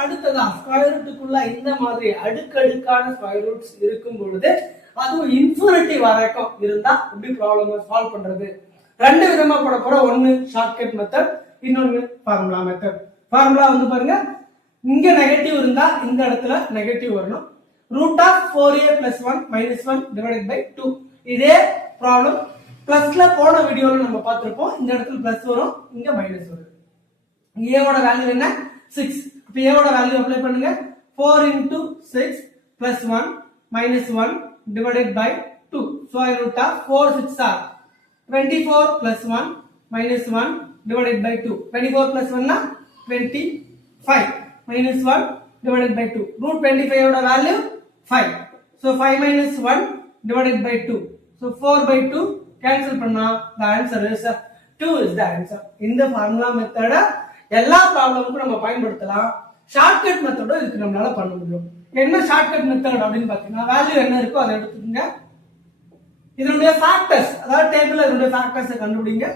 அடுத்ததா ஸ்கொயர் ரூட்டுக்குள்ள இந்த மாதிரி அடுக்கடுக்கான ஸ்கொயர் ரூட்ஸ் இருக்கும் பொழுது அதுவும் இன்ஃபினிட்டி வரைக்கும் இருந்தா எப்படி ப்ராப்ளம் சால்வ் பண்றது? ரெண்டு விதமா போட போறோம். ஒன்னு ஷார்ட்கட் மெத்தட், இன்னொன்னு ஃபார்முலா மெத்தட். ஃபார்முலா வந்து பாருங்க, இங்க நெகட்டிவ் இருந்தா இந்த இடத்துல நெகட்டிவ் வரணும். Root of 4a plus 1 minus 1 divided by 2. இதே ப்ராப்ளம் பிளஸ்ல போன வீடியோல நம்ம பார்த்திருப்போம். இந்த இடத்துல பிளஸ் வரும், இங்க மைனஸ் வரும். a ஓட வேல்யூ என்ன? 6. அப்ப a ஓட வேல்யூ அப்ளை பண்ணுங்க. 4 into 6 plus 1 minus 1 divided by 2. Square root of 4 6 are 24 plus 1 minus 1 divided by 2. 24 plus 1 na 25 minus 1 divided by 2. Root 25 ஓட value 5. So 5 minus 1 divided by 2. So 4 by 2 cancel பண்ணா the answer is 2 is the answer. இந்த formula மெத்தட எல்லா ப்ராப்ளமுக்கும் நம்ம பயன்படுத்தலாம். Shortcut மெத்தடும் இதுக்கு நம்மளால பண்ண முடியும். என்ன ஷார்ட்கட் மெத்தட் அப்படின்னு பாத்தீங்கன்னா, வேல்யூ என்ன இருக்கோ அதை எடுத்துக்கங்க. இதனுடைய ஃபேக்டர்ஸ், அதாவது டேபிள்ல இதனுடைய ஃபேக்டர்ஸ் கண்டுபிடிங்க.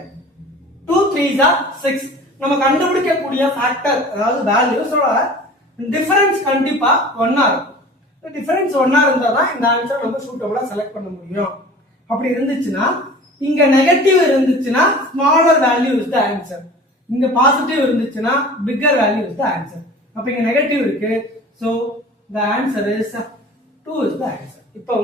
2 3s are 6. நம்ம கண்டுபிடிக்கக்கூடிய ஃபேக்டர் அதாவது வேல்யூஸோட டிஃபரன்ஸ் கண்டிப்பா 1 இருக்கும். டிஃபரன்ஸ் 1 இருந்தா தான் இந்த ஆன்சர் நம்ம சூட்டபிளா செலக்ட் பண்ண முடியும். அப்படி இருந்துச்சுன்னா, இங்க நெகட்டிவ் இருந்துச்சுன்னா smaller value is the answer. இங்க பாசிட்டிவ் இருந்துச்சுன்னா bigger value is the answer. அப்ப இங்க நெகட்டிவ் இருக்கு. So the answer is 2 is the answer. இப்போ